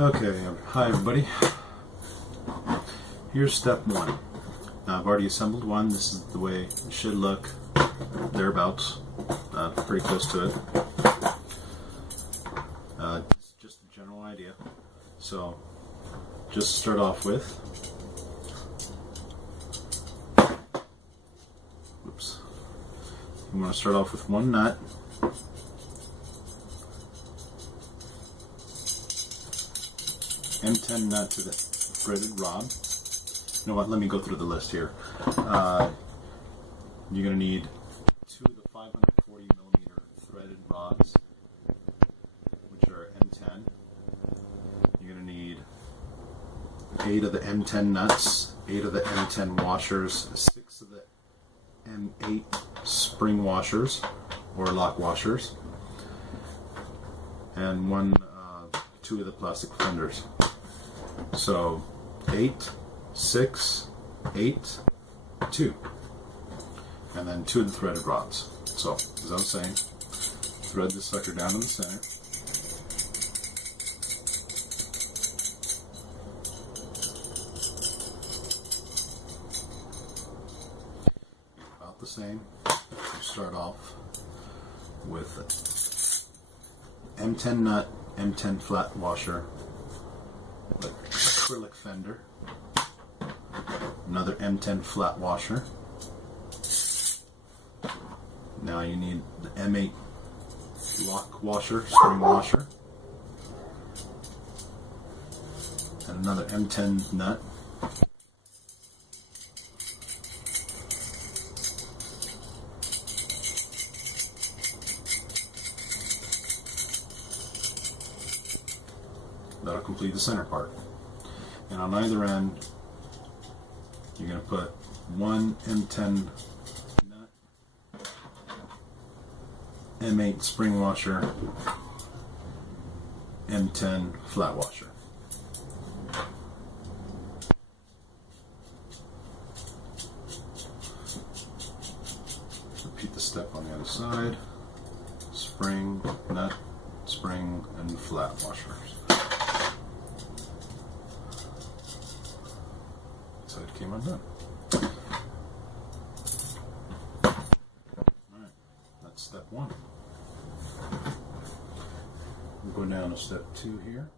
Okay, hi everybody. Here's step one. Now I've already assembled one. This is the way it should look, thereabouts, pretty close to it. It's just a general idea. So, just to start off with, oops, you want to start off with one nut. M10 nut to the threaded rod. You know what, let me go through the list here. You're going to need 2 of the 540 millimeter threaded rods, which are M10. You're going to need 8 of the M10 nuts, 8 of the M10 washers, 6 of the M8 spring washers or lock washers, and 2 of the plastic fenders. So 8, 6, 8, 2, and then 2 of the threaded rods. So, as I was saying, thread this sucker down in the center. About the same. You start off with M10 nut, M10 flat washer, acrylic fender, another M10 flat washer. Now you need the M8 lock washer, spring washer, and another M10 nut. That'll complete the center part. And on either end, you're going to put one M10 nut, M8 spring washer, M10 flat washer. Repeat the step on the other side. Spring, nut, spring, and flat washers. So it came undone. Alright, that's step one. We'll go down to step 2 here.